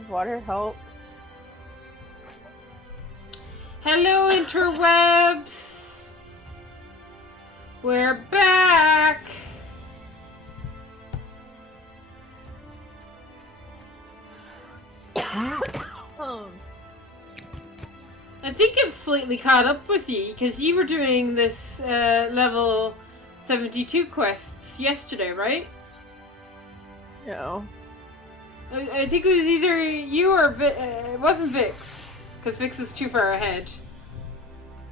Water helped. Hello, interwebs! We're back! I think I've slightly caught up with you, because you were doing this level 72 quests yesterday, right? No. I think it was either you or it wasn't Vix, because Vix is too far ahead.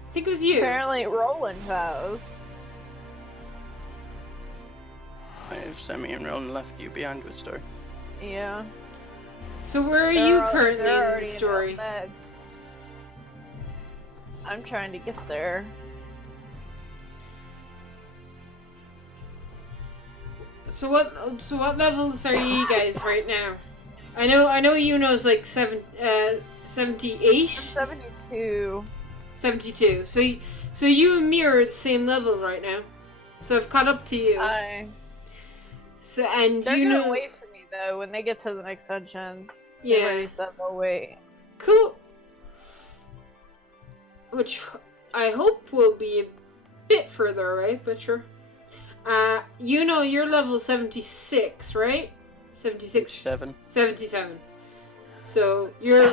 I think it was you. Apparently Roland has. I have Semi and Roland left you behind with story. Yeah. So where are you currently in the story? I'm trying to get there. So what levels are you guys right now? I know Yuno's like 78. 72. 72. So you and me are at the same level right now. So I've caught up to you. So and they're you gonna know. wait for me though when they get to the next dungeon. Yeah. They already said they'll wait. Cool. Which I hope will be a bit further away, but sure. You know you're level 76, right? 76. 77. So you're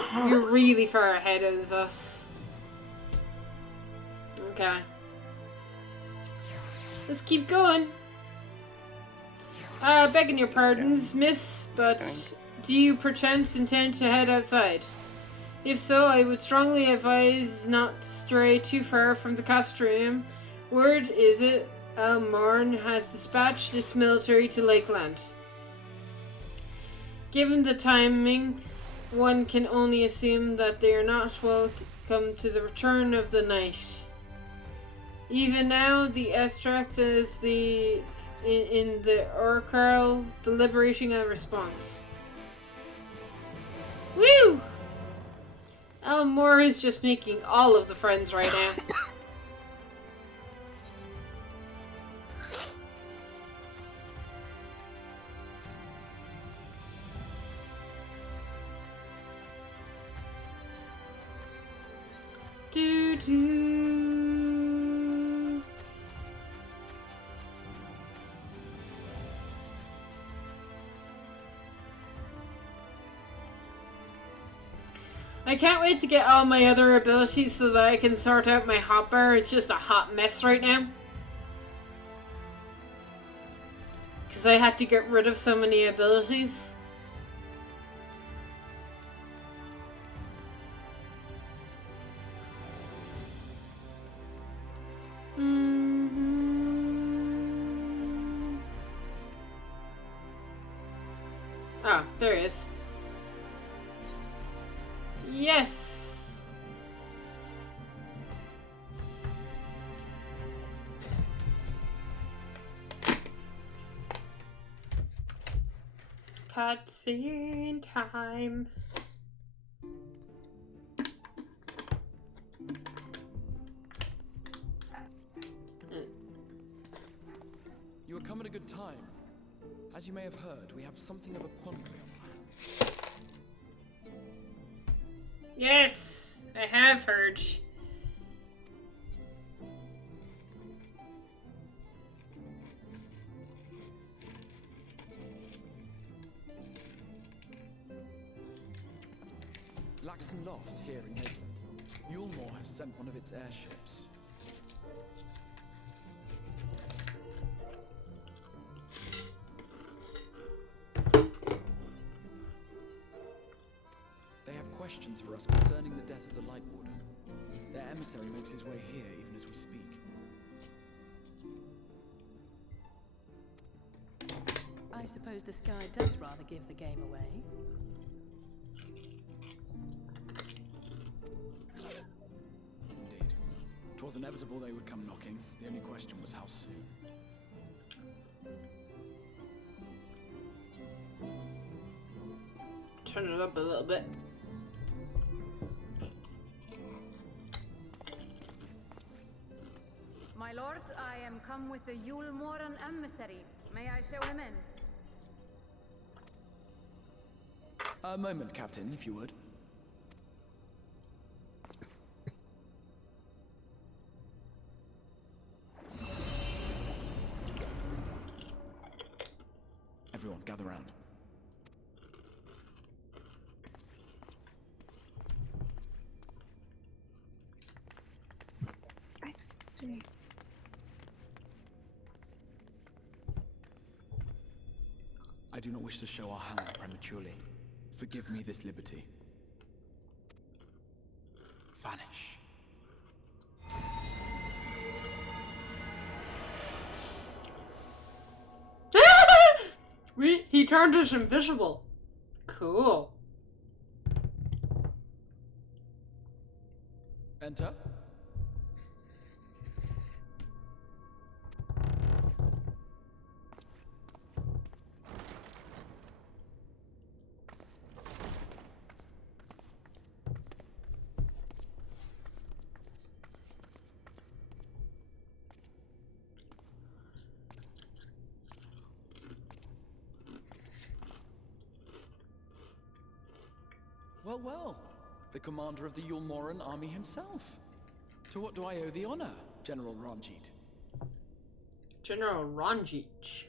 really far ahead of us. Okay. Let's keep going. Begging your pardons, miss, but do you perchance intend to head outside? If so, I would strongly advise not to stray too far from the Castrium. Word is it, Morn has dispatched its military to Lakeland. Given the timing, one can only assume that they are not welcome to the return of the night. Even now, the extract is in the Oracle deliberating a response. Woo! Moore is just making all of the friends right now. I can't wait to get all my other abilities so that I can sort out my hotbar. It's just a hot mess right now. Because I had to get rid of so many abilities. Oh, there he is. Yes! Cutscene time. You are come at a good time. As you may have heard, we have something of a quandary on our hands. Yes, I have heard. Laxon Loft here in Lakeland. Yulmore has sent one of its airships. They have questions for us concerning the death of the Light Warden. Their emissary makes his way here even as we speak. I suppose the sky does rather give the game away. Indeed. 'Twas inevitable they would come knocking. The only question was how soon. Turn it up a little bit. My lord, I am come with the Yulmoran emissary. May I show him in? A moment, Captain, if you would. Everyone, gather round. I do not wish to show our hand prematurely. Forgive me this liberty. Vanish. He turned us invisible. Cool. Enter. Well, well. The commander of the Yulmoran army himself. To what do I owe the honor, General Ranjit? General Ranjit.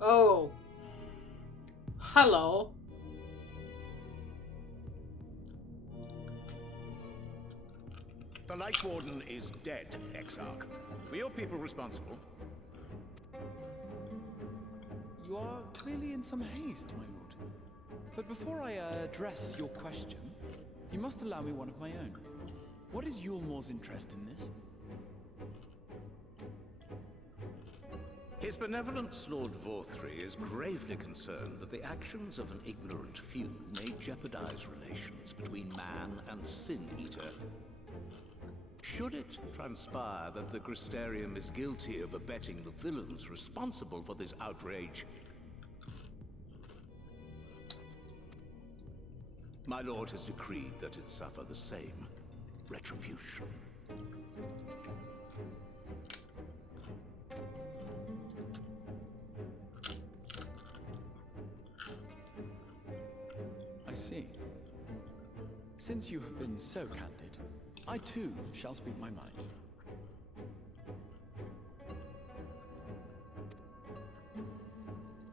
Oh. Hello. The Light Warden is dead, Exarch. Were your people responsible? You are clearly in some haste, my lord. But before I address your question, you must allow me one of my own. What is Yulmor's interest in this? His benevolence, Lord Vorthry, is gravely concerned that the actions of an ignorant few may jeopardize relations between man and Sin Eater. Should it transpire that the Crystarium is guilty of abetting the villains responsible for this outrage, my lord has decreed that it suffer the same retribution. I see. Since you have been so candid, I too shall speak my mind.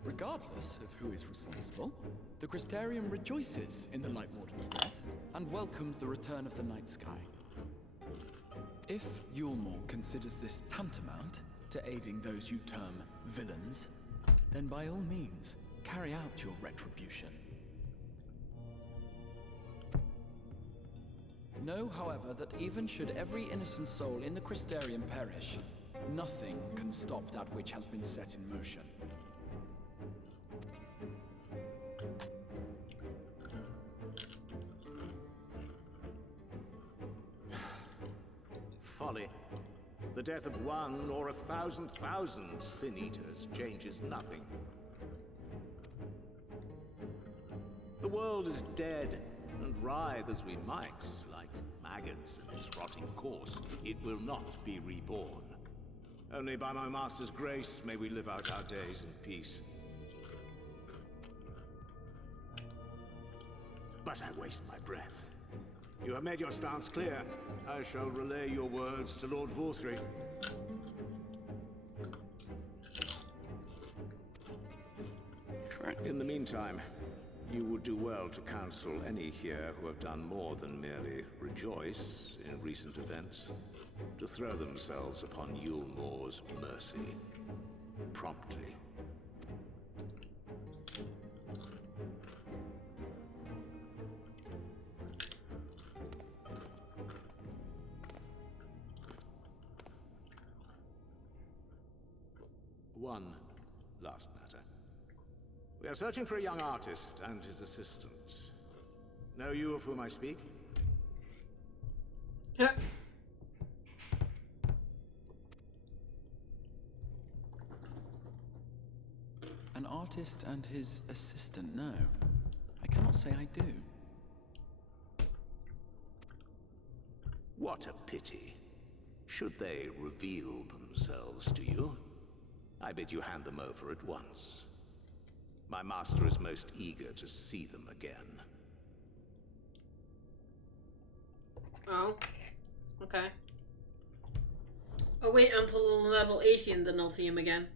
Regardless of who is responsible, the Crystarium rejoices in the Light Warden's death and welcomes the return of the night sky. If Yulmor considers this tantamount to aiding those you term villains, then by all means, carry out your retribution. Know, however, that even should every innocent soul in the Crystarium perish, nothing can stop that which has been set in motion. Folly. The death of one or 1,000 Sin Eaters changes nothing. The world is dead, and writhe as we might, like maggots in its rotting course, it will not be reborn. Only by my master's grace may we live out our days in peace. But I waste my breath. You have made your stance clear. I shall relay your words to Lord Vorthry. Correct. In the meantime, you would do well to counsel any here who have done more than merely rejoice in recent events, to throw themselves upon Yulmor's mercy, promptly. One last matter. We are searching for a young artist and his assistant. Know you of whom I speak? Yeah. An artist and his assistant, no. I cannot say I do. What a pity. Should they reveal themselves to you, I bid you hand them over at once. My master is most eager to see them again. Oh. Okay. Oh, wait until level 80 and then I'll see him again.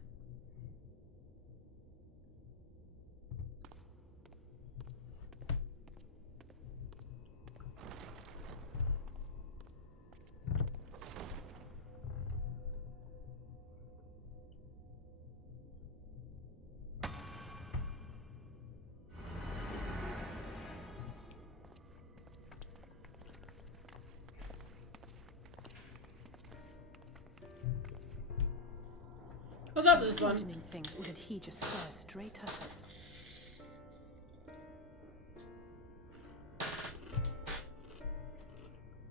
Well, that was fun. Imagining things, or did he just stare straight at us?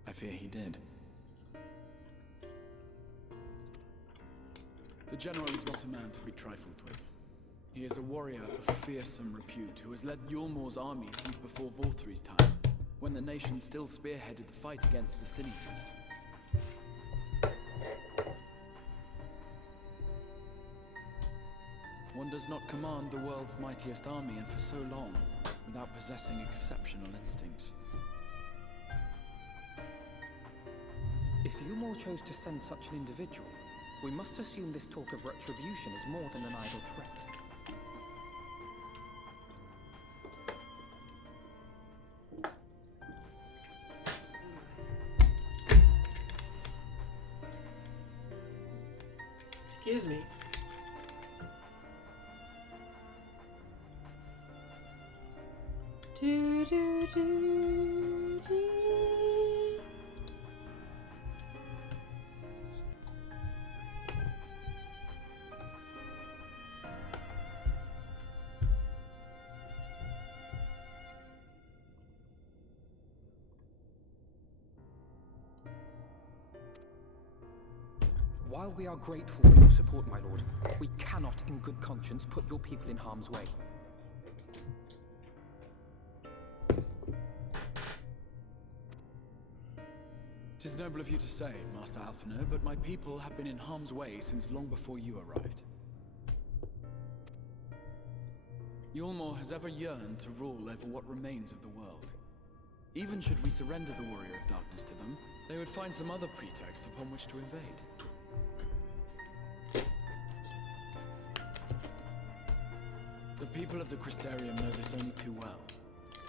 I fear he did. The general is not a man to be trifled with. He is a warrior of fearsome repute who has led Yulmor's army since before Vorthri's time, when the nation still spearheaded the fight against the Sin Eaters. One does not command the world's mightiest army, and for so long, without possessing exceptional instincts. If Yulmor chose to send such an individual, we must assume this talk of retribution is more than an idle threat. Excuse me. Do, do, do, do. While we are grateful for your support, my lord, we cannot in good conscience put your people in harm's way. Tis noble of you to say, Master Alphinaud, but my people have been in harm's way since long before you arrived. Yulmor has ever yearned to rule over what remains of the world. Even should we surrender the Warrior of Darkness to them, they would find some other pretext upon which to invade. The people of the Crystarium know this only too well,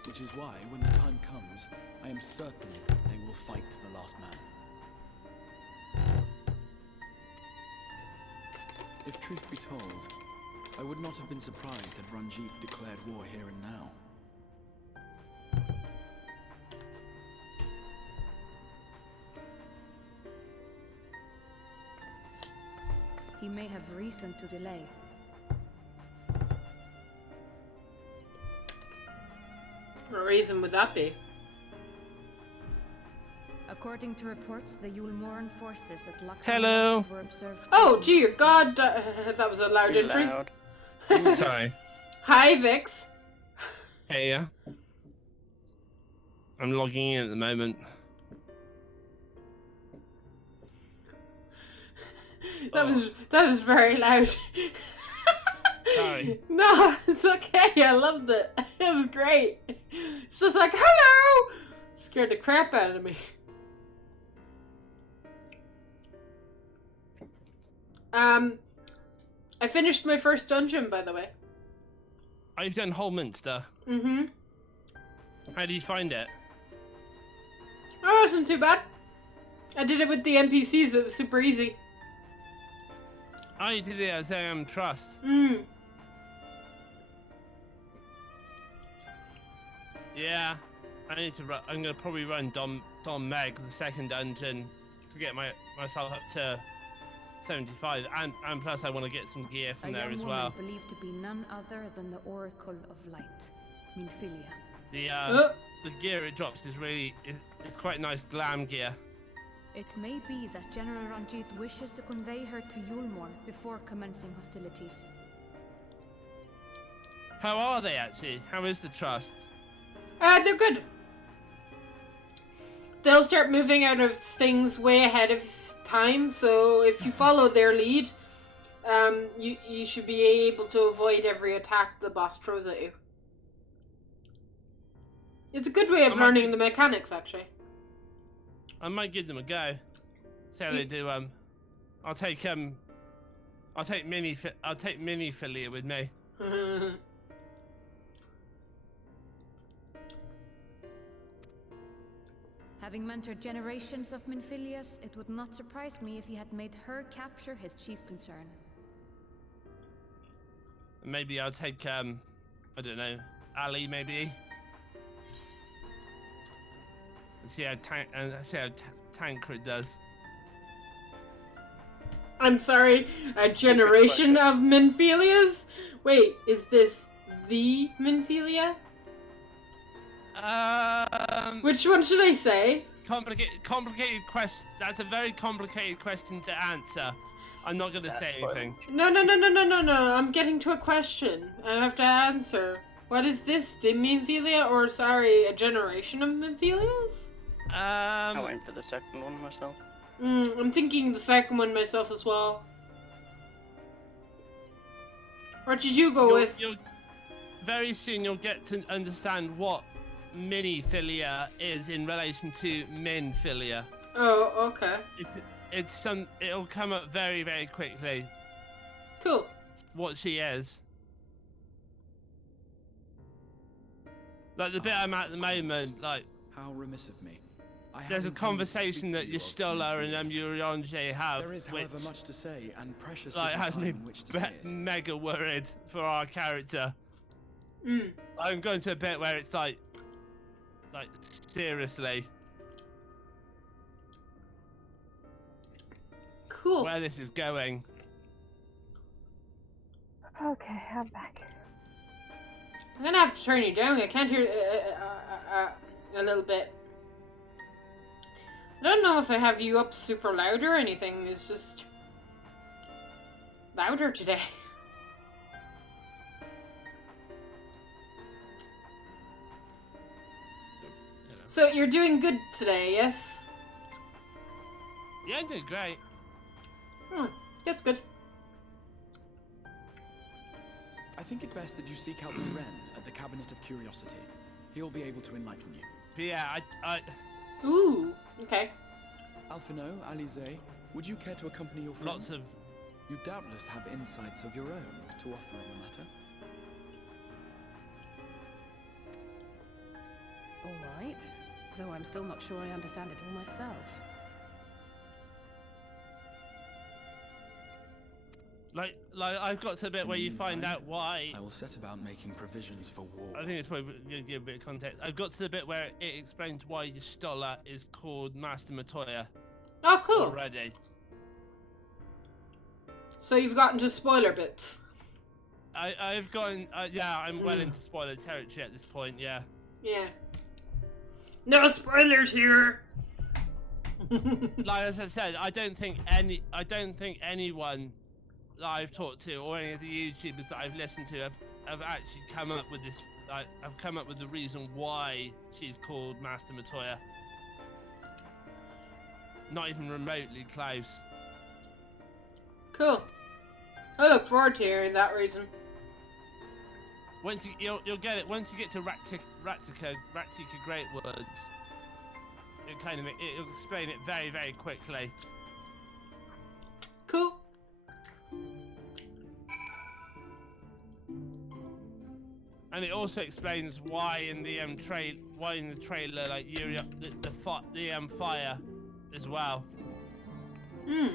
which is why, when the time comes, I am certain they will fight to the last man. If truth be told, I would not have been surprised had Ranjit declared war here and now. He may have reason to delay. What reason would that be? According to reports, the Yulmoran forces at Luxembourg Hello. were observed. Oh, dear God, that was a loud Be entry. loud. Sorry. Hi, Vix. Hey, yeah. I'm logging in at the moment. That was very loud. Sorry. No, it's okay. I loved it. It was great. It's just like, hello! Scared the crap out of me. I finished my first dungeon, by the way. Oh, you've done Holminster. Mm-hmm. How did you find it? Oh, it wasn't too bad. I did it with the NPCs. It was super easy. Oh, you did it as Trust. Mm. Yeah. I need to run. I'm gonna probably run Dom Meg, the second dungeon, to get myself up to 75, and plus I want to get some gear from A there young as woman well. believed to be none other than the Oracle of Light, Minfilia. The gear it drops is really it's quite nice glam gear. It may be that General Ranjit wishes to convey her to Yulmor before commencing hostilities. How are they actually? How is the trust? They're good. They'll start moving out of things way ahead of time, so if you follow their lead, you should be able to avoid every attack the boss throws at you. It's a good way of learning the mechanics, actually. I might give them a go. See how they do. I'll take mini Philia with me. Having mentored generations of Minphilias, it would not surprise me if he had made her capture his chief concern. Maybe I'll take I don't know, Ali maybe. And see how Tancred does. I'm sorry, a generation of Minphilias? Wait, is this the Minphilia? Which one should I say? Complicated question. That's a very complicated question to answer. I'm not gonna say anything. No. I'm getting to a question. I have to answer. What is this? The Minphilia, or sorry, a generation of Minphilias? I went for the second one myself. I'm thinking the second one myself as well. What did you go with? Very soon you'll get to understand what Miniphilia is in relation to Minphilia. Oh, okay. It'll come up very, very quickly. Cool. What she is. Like the bit I'm at the moment, like how remiss of me. There's a conversation that Y'shtola and Urianger have, there is, which however, much to say and precious like has me which to say it. mega worried for our character. I'm going to a bit where it's like seriously. Cool. Where this is going. Okay, I'm back. I'm gonna have to turn you down. I can't hear a little bit. I don't know if I have you up super loud or anything. It's just louder today. So you're doing good today, yes? Yeah, I'm doing great. That's good. I think it best that you seek out Loren at the Cabinet of Curiosity. He'll be able to enlighten you. But yeah, I Ooh, okay. Alphino, Alize, would you care to accompany your friend? lots of You doubtless have insights of your own to offer on the matter. All right. Though I'm still not sure I understand it all myself. like I've got to the bit where you find out why. I will set about making provisions for war. I think it's probably going to give a bit of context. I've got to the bit where it explains why Y'shtola is called Master Matoya. Oh, cool. Already. So you've gotten to spoiler bits. I've gotten yeah, I'm well into spoiler territory at this point. Yeah. Yeah. No spoilers here. Like as I said, I don't think anyone that I've talked to or any of the YouTubers that I've listened to have actually come up with this. Have come up with the reason why she's called Master Matoya. Not even remotely close. Cool. I look forward to hearing that reason. Once you'll get it once you get to Ratika Great Woods. It'll explain it very, very quickly. Cool. And it also explains why in the trailer like Yuri the fire as well. Hmm.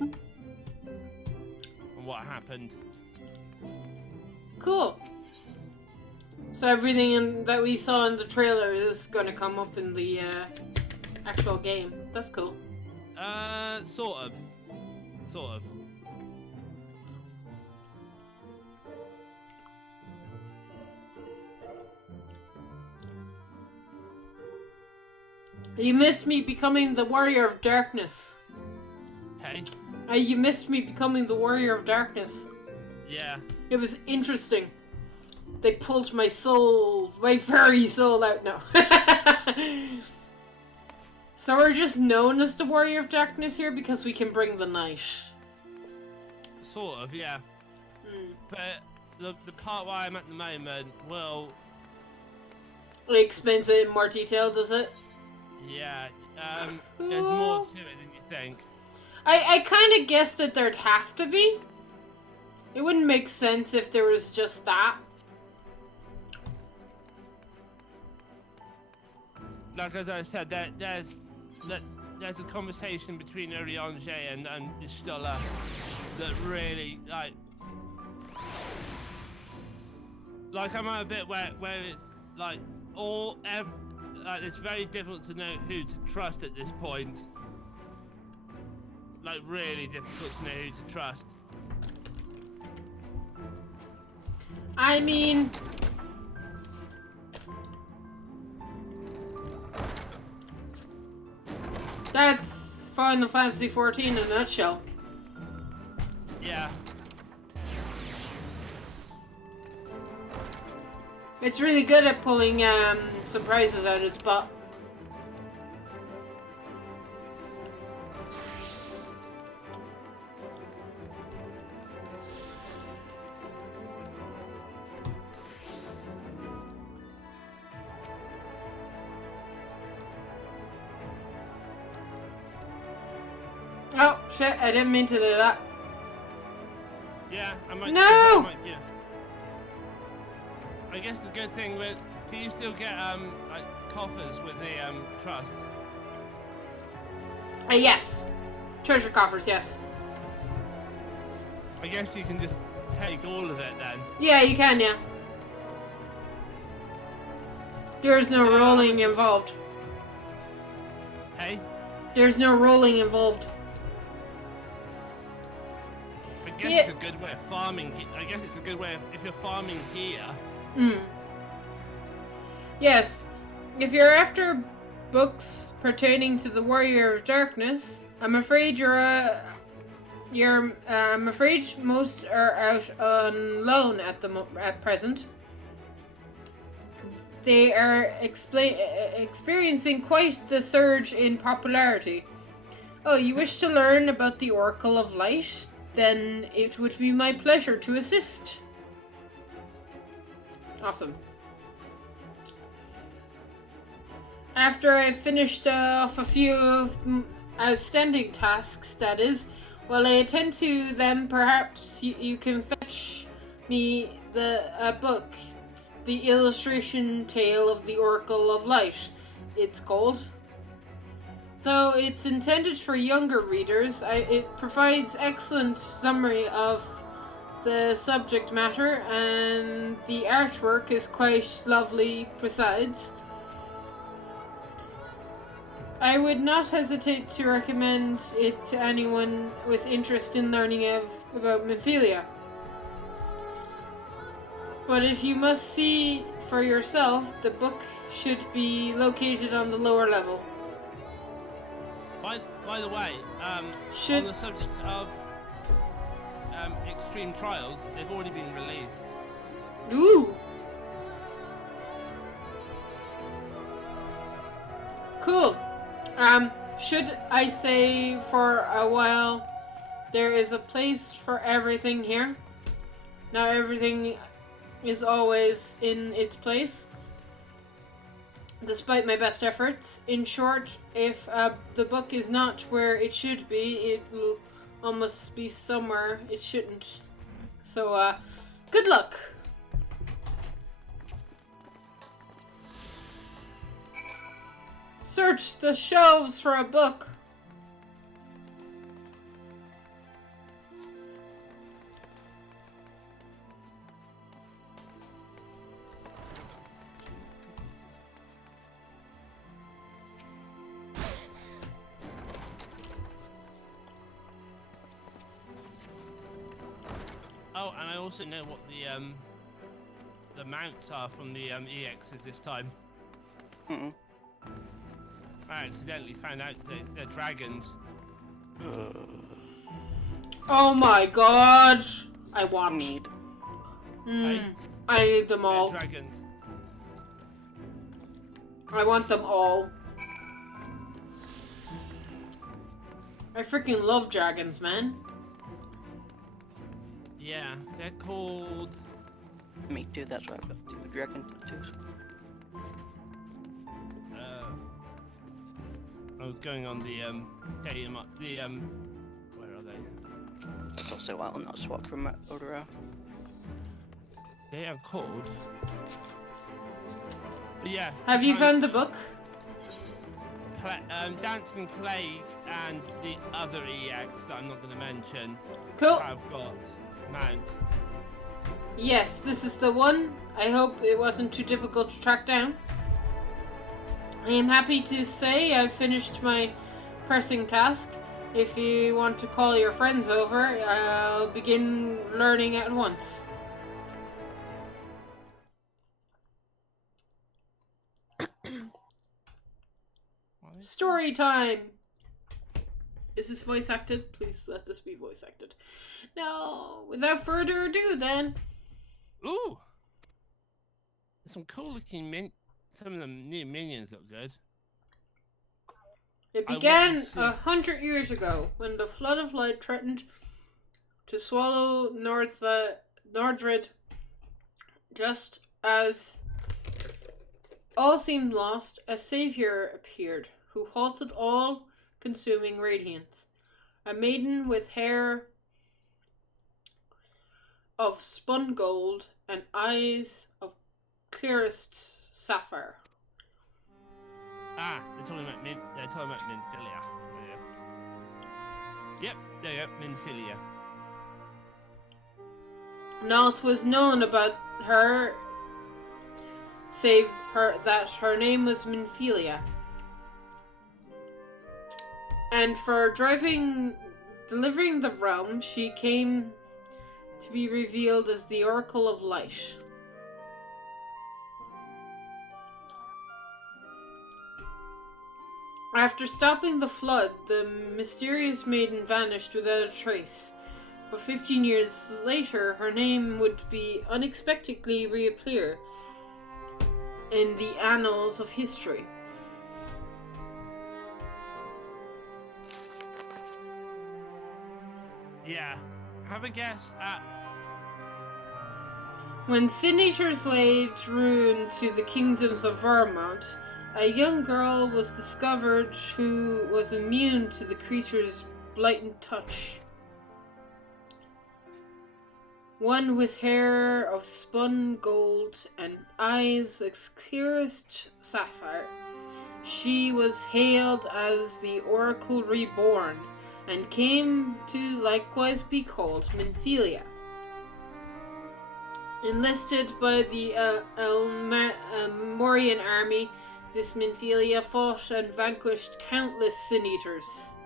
And what happened. Cool. So everything that we saw in the trailer is going to come up in the actual game. That's cool. Sort of. You missed me becoming the Warrior of Darkness. Hey? You missed me becoming the Warrior of Darkness. Yeah. It was interesting. They pulled my soul, my very soul out now. So we're just known as the Warrior of Darkness here because we can bring the night. Sort of, yeah. But the part where I'm at the moment will... It explains it in more detail, does it? Yeah, there's more to it than you think. I kind of guessed that there'd have to be. It wouldn't make sense if there was just that. Like as I said, there's a conversation between Urianger and Stolla that really like I'm at a bit where it's like like it's very difficult to know who to trust at this point. Like really difficult to know who to trust. I mean, that's Final Fantasy XIV in a nutshell. Yeah. It's really good at pulling surprises out of its butt. Oh shit, I didn't mean to do that. Yeah, I might. No! Yeah. I guess the good thing with, do you still get like coffers with the trust? Yes, treasure coffers. Yes. I guess you can just take all of it then. Yeah, you can. Yeah. There's no rolling involved. Hey. There's no rolling involved. I guess it's a good way of farming. I guess it's a good way of, if you're farming here. Yes. If you're after books pertaining to the Warrior of Darkness, I'm afraid I'm afraid most are out on loan at present. They are experiencing quite the surge in popularity. Oh, you wish to learn about the Oracle of Light? Then it would be my pleasure to assist. Awesome. After I've finished off a few of outstanding tasks, that is, while I attend to them, perhaps you can fetch me a book, The Illustration Tale of the Oracle of Light, it's called. Though it's intended for younger readers, it provides excellent summary of the subject matter, and the artwork is quite lovely besides. I would not hesitate to recommend it to anyone with interest in learning about Mephilia. But if you must see for yourself, the book should be located on the lower level. By the way, on the subject of Extreme Trials, they've already been released. Ooh! Cool. Should I say for a while, there is a place for everything here. Now everything is always in its place, despite my best efforts. In short, if the book is not where it should be, it will almost be somewhere it shouldn't. So, good luck! Search the shelves for a book. Oh, and I also know what the mounts are from the EXs this time. I accidentally found out they're dragons. Oh my god! I want. Need. I need them all. They're dragons. I want them all. I freaking love dragons, man. Yeah, they're called. Me too, that's why I've got 2 dragon tattoos. I was going on the dating up the where are they? That's also why I'll not swap from Odora. They are called. But yeah. Have you found the book? Dancing Plague and the other EX that I'm not going to mention. Cool. I've got Mount. Yes, this is the one. I hope it wasn't too difficult to track down. I am happy to say I've finished my pressing task. If you want to call your friends over, I'll begin learning at once. Story time! Is this voice acted? Please let this be voice acted. No, without further ado then. Ooh! There's some cool looking some of the new minions look good. It began 100 years ago, when the flood of light threatened to swallow Nordred. Just as all seemed lost, a savior appeared, who halted all-consuming radiance. A maiden with hair of spun gold and eyes of clearest sapphire. Ah, they're talking about Minfilia. Yep, there you go, Minfilia. Naught was known about her, save that her name was Minfilia. And for delivering the realm, she came to be revealed as the Oracle of Light. After stopping the flood, the mysterious maiden vanished without a trace. But 15 years later, her name would be unexpectedly reappear in the annals of history. Yeah, have a guess at... When Sin Eaters laid ruin to the kingdoms of Vermont, a young girl was discovered who was immune to the creature's blighting touch. One with hair of spun gold and eyes as clearest sapphire. She was hailed as the Oracle Reborn, and came to likewise be called Minfilia. Enlisted by the Morian army, this Minfilia fought and vanquished countless Sin Eaters.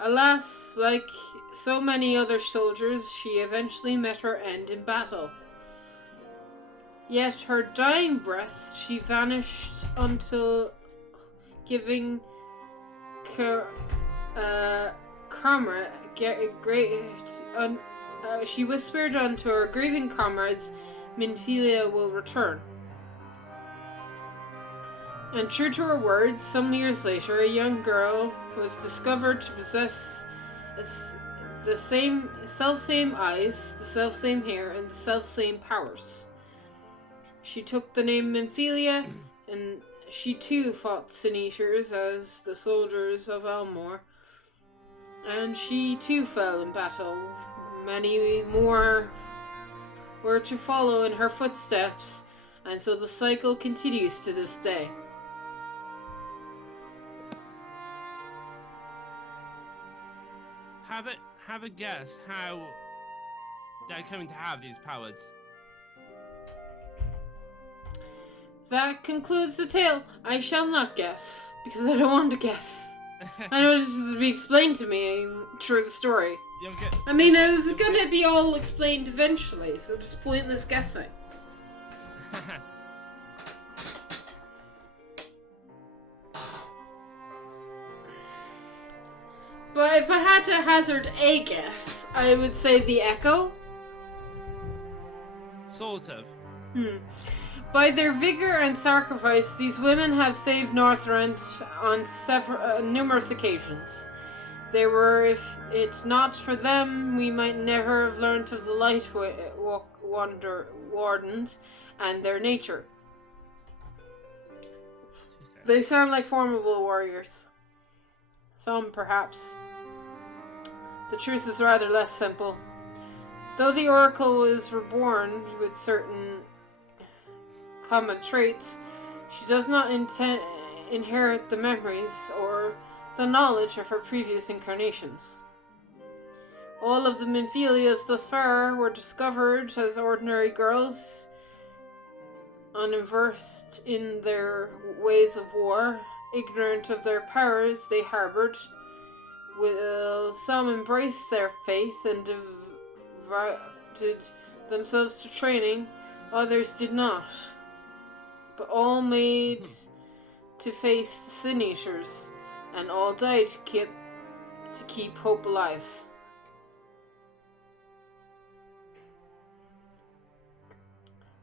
Alas, like so many other soldiers, she eventually met her end in battle. Yet her dying breath, she vanished until giving she whispered unto her grieving comrades, Minfilia will return. And true to her words, some years later, a young girl was discovered to possess the self-same eyes, the self-same hair, and the self-same powers. She took the name Minfilia, and she too fought Sin Eaters as the soldiers of Elmore. And she too fell in battle. Many more were to follow in her footsteps, and so the cycle continues to this day. Have a guess how they're coming to have these powers. That concludes the tale. I shall not guess, because I don't want to guess. I know this is to be explained to me through the story. I mean, it's gonna be all explained eventually, so just pointless guessing. But if I had to hazard a guess, I would say the Echo. Sort of. By their vigor and sacrifice, these women have saved Northrend on numerous occasions. They were, if it not for them, we might never have learnt of the Light Wardens and their nature. They sound like formidable warriors. Some, perhaps. The truth is rather less simple. Though the Oracle was reborn with certain common traits, she does not inherit the memories or the knowledge of her previous incarnations. All of the Minfelias thus far were discovered as ordinary girls, unversed in their ways of war, ignorant of their powers they harbored. Some embraced their faith and devoted themselves to training, others did not. But all made to face the Sin Eaters, and all died to keep hope alive.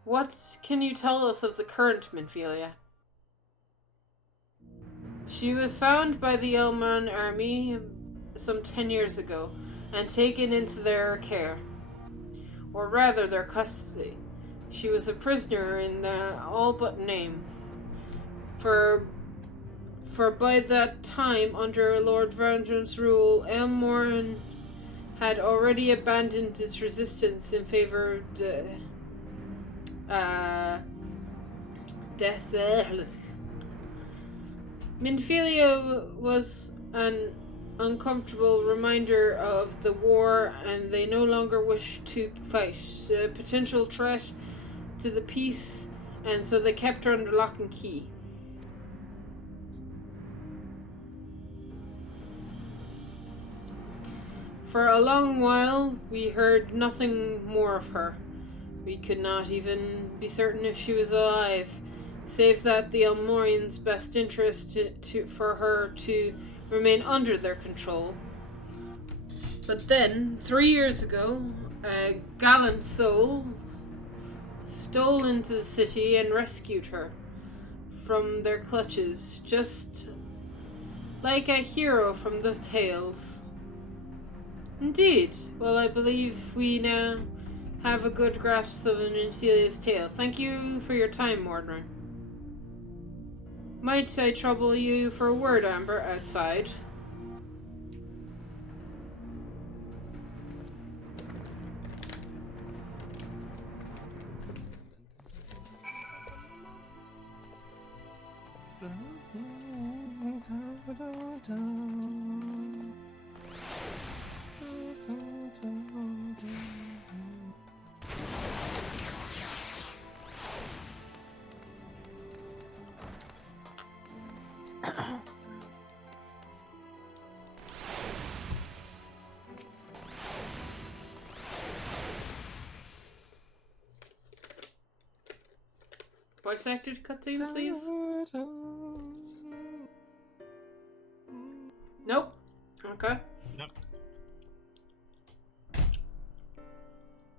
What can you tell us of the current Minfilia? She was found by the Elman army some 10 years ago, and taken into their care, or rather their custody. She was a prisoner in all but name, for by that time, under Lord Vandrum's rule, Elmoran had already abandoned its resistance in favor of death. Minfilia was an uncomfortable reminder of the war, and they no longer wished to fight. A potential threat to the peace, and so they kept her under lock and key. For a long while, we heard nothing more of her. We could not even be certain if she was alive, save that the Elmorians' best interest for her to remain under their control. But then, 3 years ago, a gallant soul stole into the city and rescued her from their clutches, just like a hero from the tales. Indeed. Well, I believe we now have a good grasp of Minfilia's tale. Thank you for your time, Mordred. Might I trouble you for a word, Amber, outside? Voice acted cutscene, please. Nope. Okay. Nope.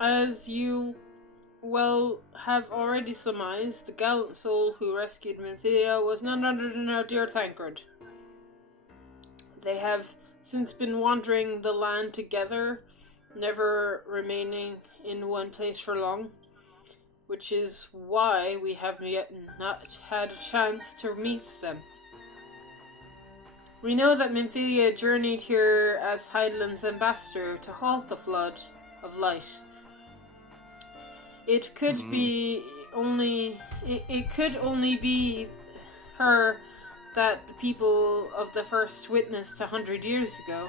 As you well have already surmised, the gallant soul who rescued Minfilia was none other than our dear Tancred. They have since been wandering the land together, never remaining in one place for long, which is why we have yet not had a chance to meet them. We know that Minfilia journeyed here as Heideland's ambassador to halt the flood of light. It could be only it could only be her that the people of the first witnessed 100 years ago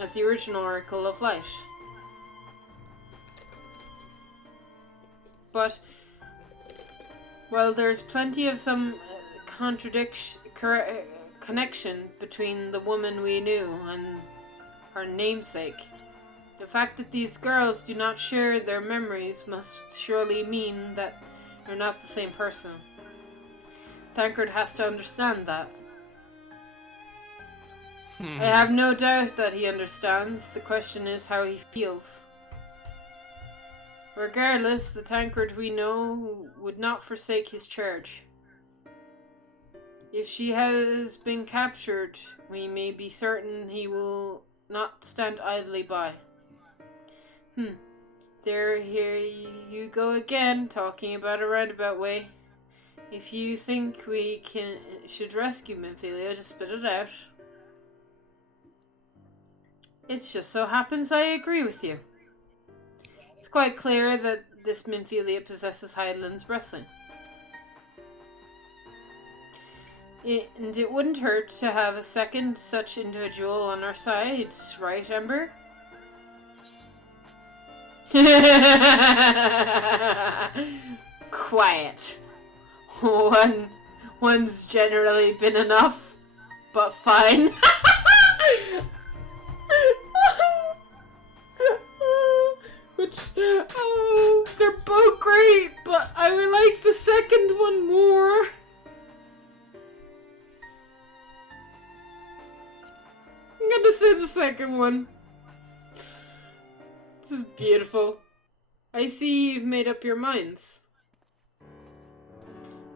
as the original Oracle of Light. But well, there's plenty of some connection between the woman we knew and her namesake. The fact that these girls do not share their memories must surely mean that they're not the same person. Tancred has to understand that. I have no doubt that he understands. The question is how he feels. Regardless, the tankard we know would not forsake his charge. If she has been captured, we may be certain he will not stand idly by. Here you go again, talking about a roundabout way. If you think we should rescue Minfilia, just spit it out. It just so happens I agree with you. It's quite clear that this Minfilia possesses Highlands wrestling. And it wouldn't hurt to have a second such individual on our side, right, Ember? Quiet. One's generally been enough, but fine. They're both great, but I would like the second one more. I'm gonna say the second one. This is beautiful. I see you've made up your minds.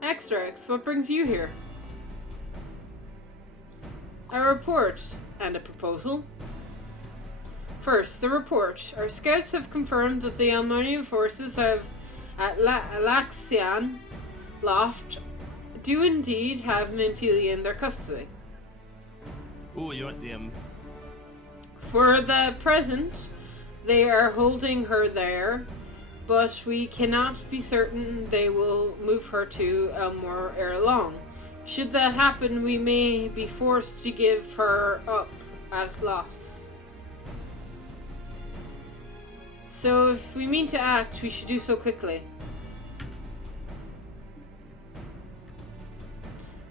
Extracts, what brings you here? A report and a proposal. First, the report. Our scouts have confirmed that the Almonian forces have at Alaxian Loft do indeed have Minfilia in their custody. Oh, you want the For the present, they are holding her there, but we cannot be certain they will move her to Elmore ere long. Should that happen, we may be forced to give her up at loss. So if we mean to act, we should do so quickly.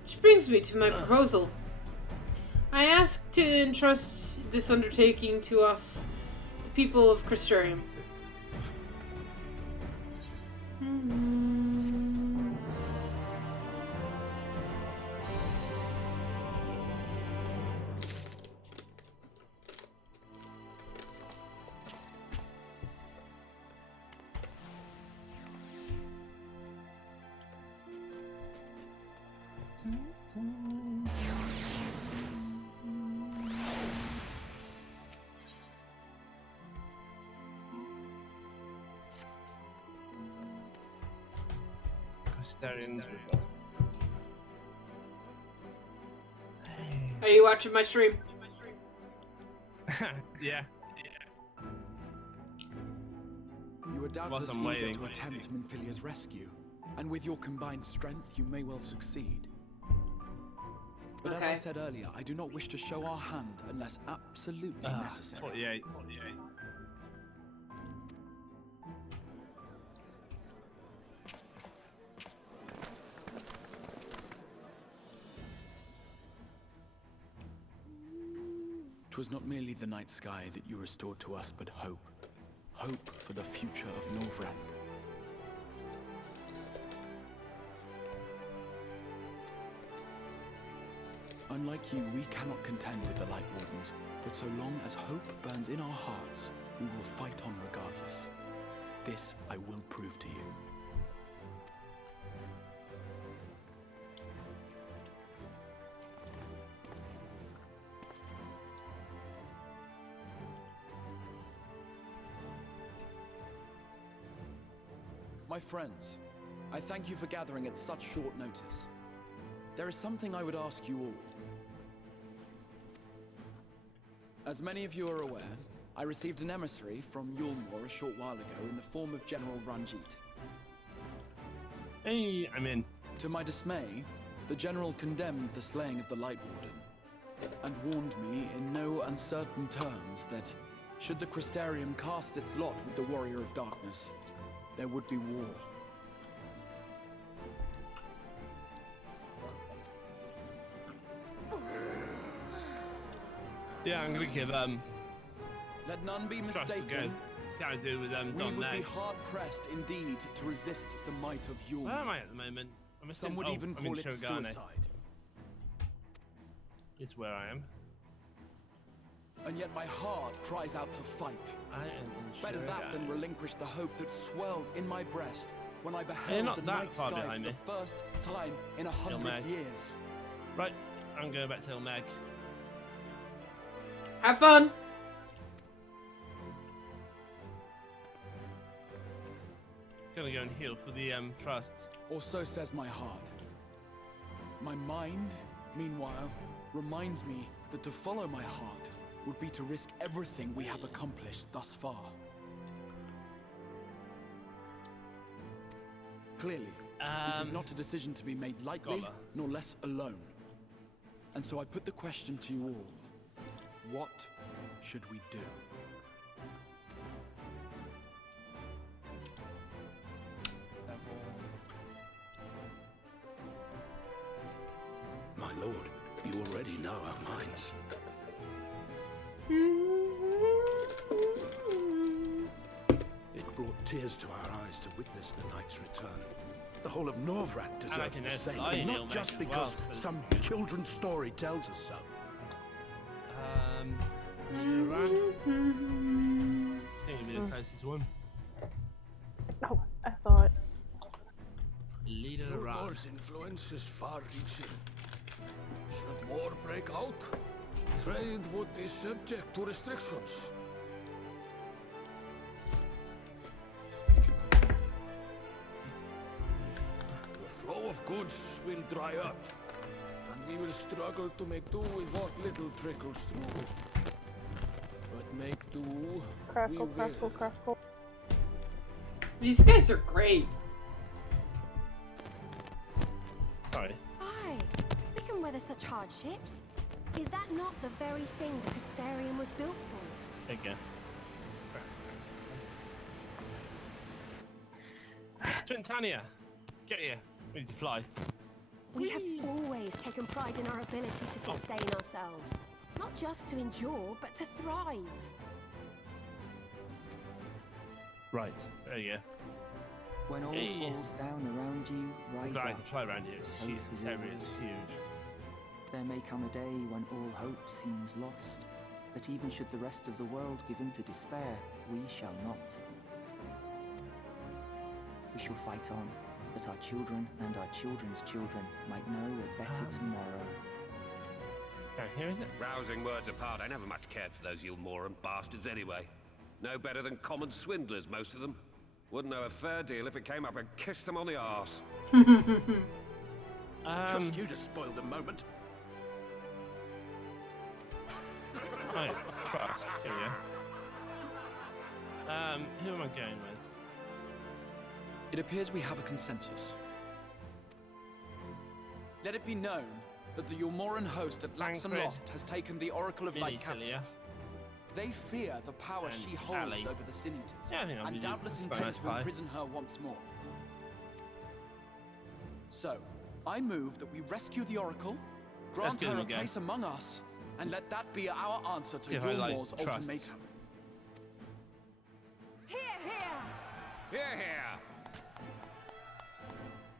Which brings me to my proposal. I ask to entrust this undertaking to us, the people of Crystarium. Are you watching my stream? Yeah. You are doubtless I'm eager waiting. to attempt Minfilia's rescue, and with your combined strength, you may well succeed. But as I Okay. said earlier, I do not wish to show our hand unless absolutely necessary. 48. Twas not merely the night sky that you restored to us, but hope. Hope for the future of Norvrend. Unlike you, we cannot contend with the Light Wardens, but so long as hope burns in our hearts, we will fight on regardless. This I will prove to you. My friends, I thank you for gathering at such short notice. There is something I would ask you all. As many of you are aware, I received an emissary from Yulmore a short while ago in the form of General Ranjit. Hey, I'm in. To my dismay, the General condemned the slaying of the Light Warden, and warned me in no uncertain terms that, should the Crystarium cast its lot with the Warrior of Darkness, there would be war. Yeah, I'm gonna give Let none be trust to go. mistaken. See how I do with We Don would Meg. be hard-pressed indeed to resist the might of Yulmore. Where am I at the moment? I'm Some would even call it suicide. It's where I am. and yet my heart cries out to fight. I am Better unsure that about than it. relinquish the hope that swelled in my breast when I You're beheld not the that night far sky for behind the me. first time in 100 Meg. years. Right, I'm going back to Hill Meg. Have fun. Gonna go and heal for the trust. Or so says my heart. My mind, meanwhile, reminds me that to follow my heart would be to risk everything we have accomplished thus far. Clearly, this is not a decision to be made lightly, Scholar. nor less alone. And so I put the question to you all. What should we do? My lord, you already know our minds. It brought tears to our eyes to witness the knight's return. The whole of Norvrad deserves can the there's same, Lion and Hill not Meg just as because well, 'cause- some children's story tells us so. Leader Run. I think it'll be the closest one. Oh, I saw it. Leader Run. War's influence is far-reaching. Should war break out, trade would be subject to restrictions. The flow of goods will dry up, and we will struggle to make do with what little trickles through. But make do we Crackle, will. crackle, crackle. These guys are great. Sorry. Aye, we can weather such hardships. Is that not the very thing the Crystarium was built for? There you go. Twintania, get here. We need to fly. We have always taken pride in our ability to sustain ourselves. Not just to endure, but to thrive. Right, there you go. When all Hey. falls down around you, rise Right, up. fly around here. It's Hope huge. with This your area is words. huge. There may come a day when all hope seems lost, but even should the rest of the world give in to despair, we shall not. We shall fight on, that our children and our children's children might know a better tomorrow. Down here, is it? Rousing words apart, I never much cared for those Yulmoran bastards anyway. No better than common swindlers, most of them. Wouldn't know a fair deal if it came up and kissed them on the arse. Trust you to spoil the moment. Oh, yeah, trust. Here we go. Who am I going with? It appears we have a consensus. Let it be known that the Yulmoran host at Laxon Tancred. Loft has taken the Oracle of Light Mini-Tilia. captive. They fear the power And she holds Ali. over the Sin Eaters, Yeah, I think I'll and be doubtless quite intend nice to pie. imprison her once more. So, I move that we rescue the Oracle, grant do her them a again. place among us, and let that be our answer to See if I like Yulmor's trust. ultimatum. Here, here! Here, here!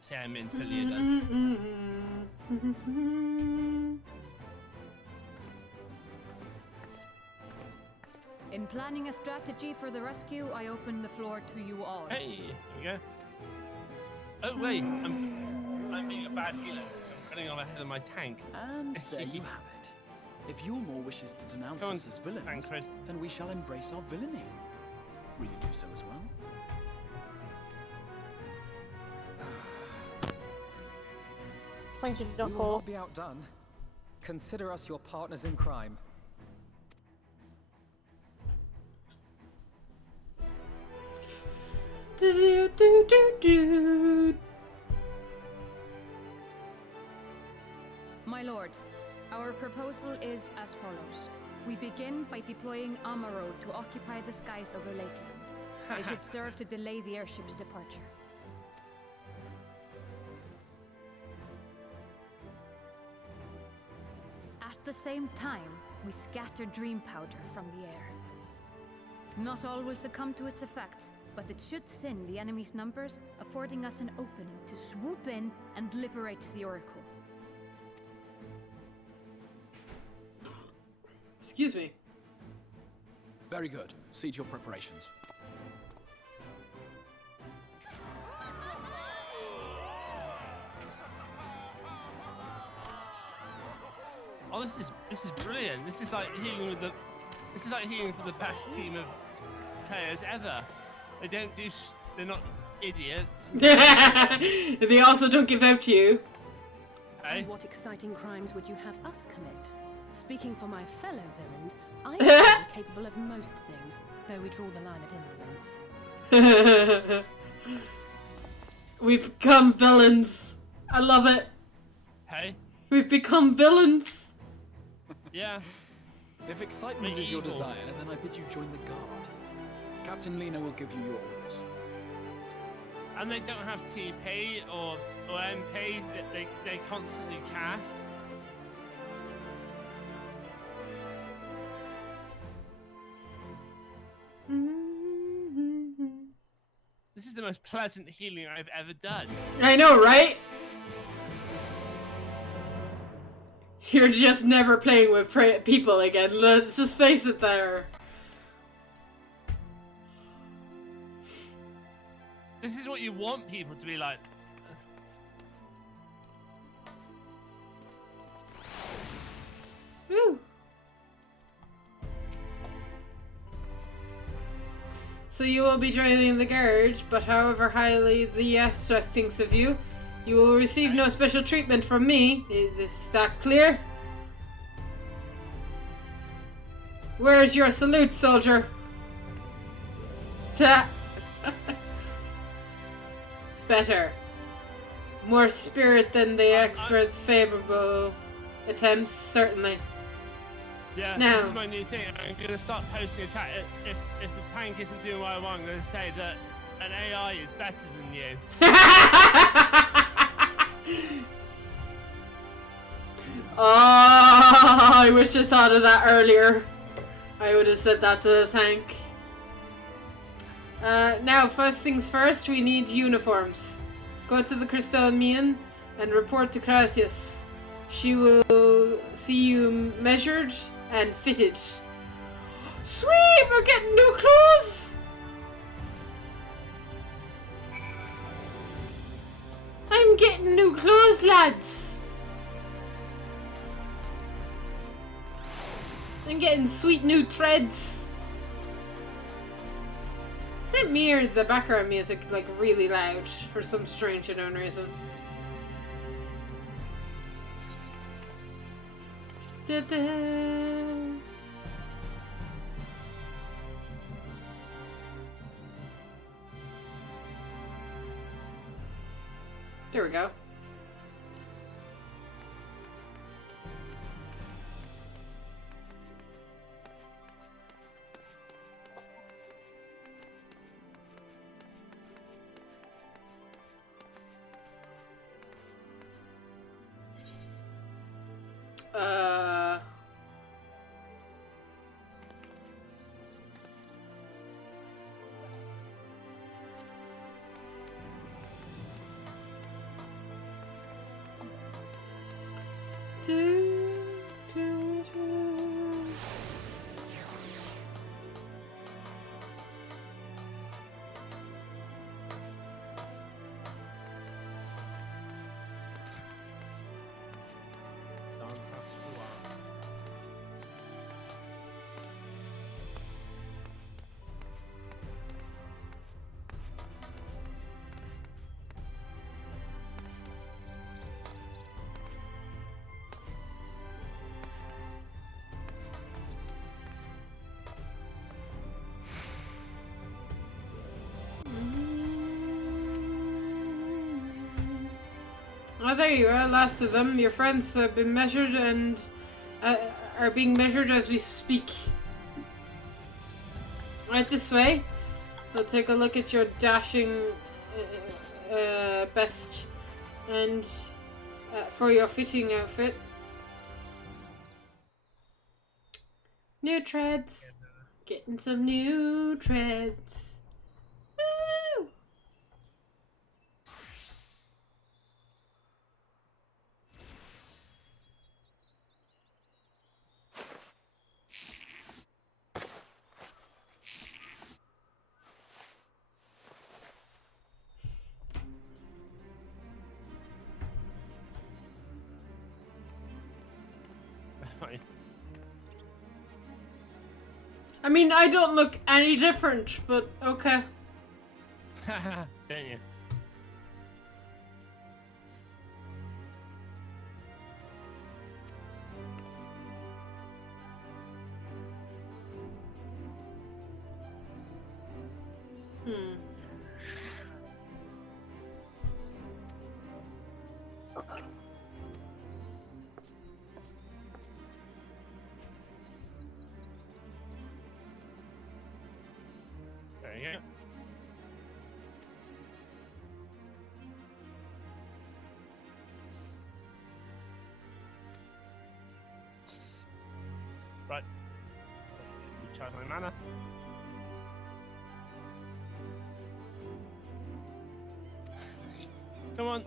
See, I'm in Philia done. In planning a strategy for the rescue, I open the floor to you all. Hey, here we go. Oh, wait. I'm being a bad healer. I'm running on ahead of my tank. And there you have it. If Yulmor wishes to denounce Go on, us as villains, Tancred. then we shall embrace our villainy. Will you do so as well? As long as you We don't will call. not be outdone. Consider us your partners in crime. My lord, our proposal is as follows. We begin by deploying Amaro to occupy the skies over Lakeland. It should serve to delay the airship's departure. At the same time, we scatter dream powder from the air. Not all will succumb to its effects, but it should thin the enemy's numbers, affording us an opening to swoop in and liberate the Oracle. Excuse me. Very good. See to your preparations. Oh, this is brilliant. This is like healing with the. This is like healing for the best team of players ever. They don't do. They're not idiots. They also don't give out to you. Hey? And what exciting crimes would you have us commit? Speaking for my fellow villains, I am capable of most things, though we draw the line at indolence. We've become villains. I love it. Hey? We've become villains. Yeah. If excitement is your desire, then I bid you join the guard. Captain Lena will give you your orders. And they don't have TP or MP. They constantly cast. This is the most pleasant healing I've ever done. I know, right? You're just never playing with people again. Let's just face it there. This is what you want people to be like. Woo. So you will be joining the guard, but however highly the Astras thinks of you, you will receive no special treatment from me. Is that clear? Where's your salute, soldier? Ta. Better. More spirit than the experts' favorable attempts, certainly. Yeah, now, this is my new thing. I'm going to start posting a chat. If the tank isn't doing what I want, I'm going to say that an AI is better than you. Oh, I wish I thought of that earlier. I would have said that to the tank. Now, first things first, we need uniforms. Go to the Crystal Mian and report to Crasius. She will see you measured and fitted. Sweet! We're getting new clothes! I'm getting new clothes, lads! I'm getting sweet new threads. Is it me or the background music like really loud for some strange unknown reason? Da-da. There we go. Oh, there you are, last of them. Your friends have been measured and are being measured as we speak. Right this way. We'll take a look at your dashing best and for your fitting outfit. New treads. Getting some new treads. Woo! fine. I mean, I don't look any different, but okay. Don't you? There you go. Right. Recharge my mana. Come on.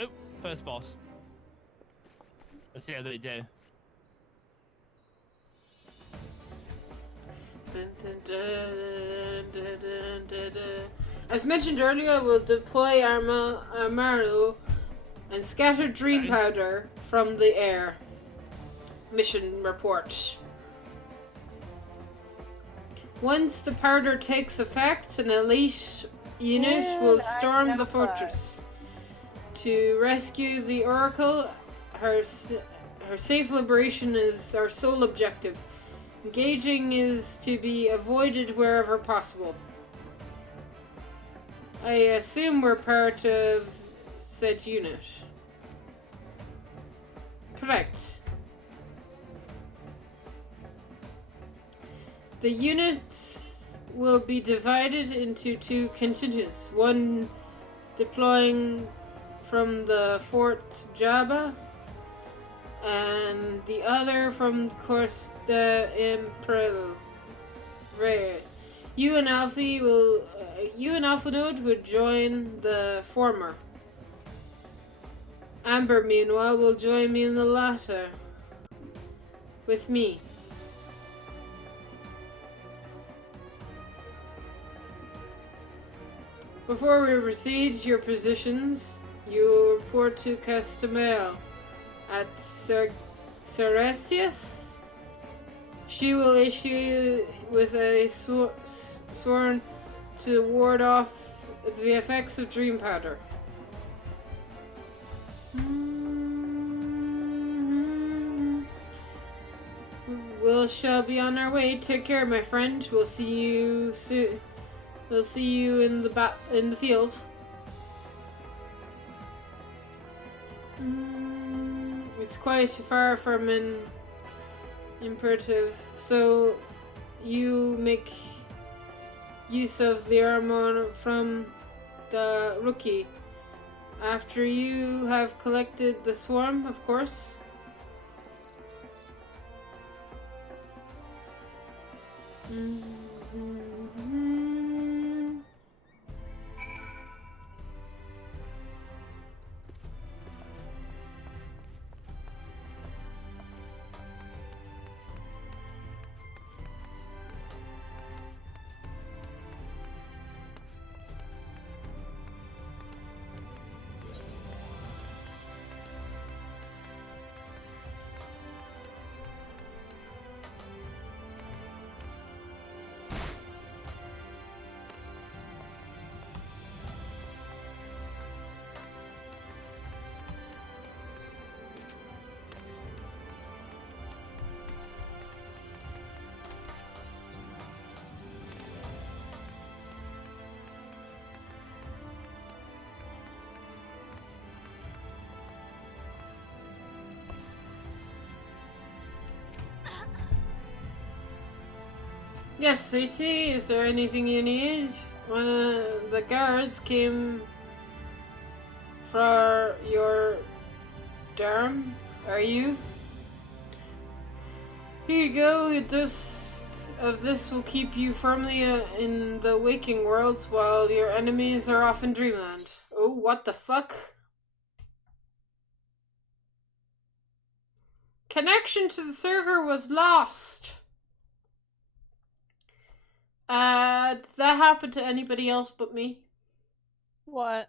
Oh, first boss. Let's see how they do. As mentioned earlier, we'll deploy Armaro and scatter dream powder from the air. Mission report. Once the powder takes effect, an elite unit will storm the fortress to rescue the Oracle. Her safe liberation is our sole objective. Engaging is to be avoided wherever possible. I assume we're part of said unit. Correct. The units will be divided into two contingents. One deploying from the Fort Jabba, and the other from Costa Imperial. You and Alpha Node would join the former. Amber, meanwhile, will join me in the latter. With me. Before we proceed, your positions. You report to Castamel at Ceresius. She will issue you with a sworn to ward off the effects of dream powder. We shall be on our way. Take care, my friend. We'll see you soon. We'll see you in the field. It's quite far from an imperative, so you make use of the armor from the rookie. After you have collected the swarm, of course. Yes, sweetie, is there anything you need? One of the guards came for your dorm. Are you? Here you go. A dose of this will keep you firmly in the waking world while your enemies are off in dreamland. Oh, what the fuck? Connection to the server was lost. Did that happen to anybody else but me? What?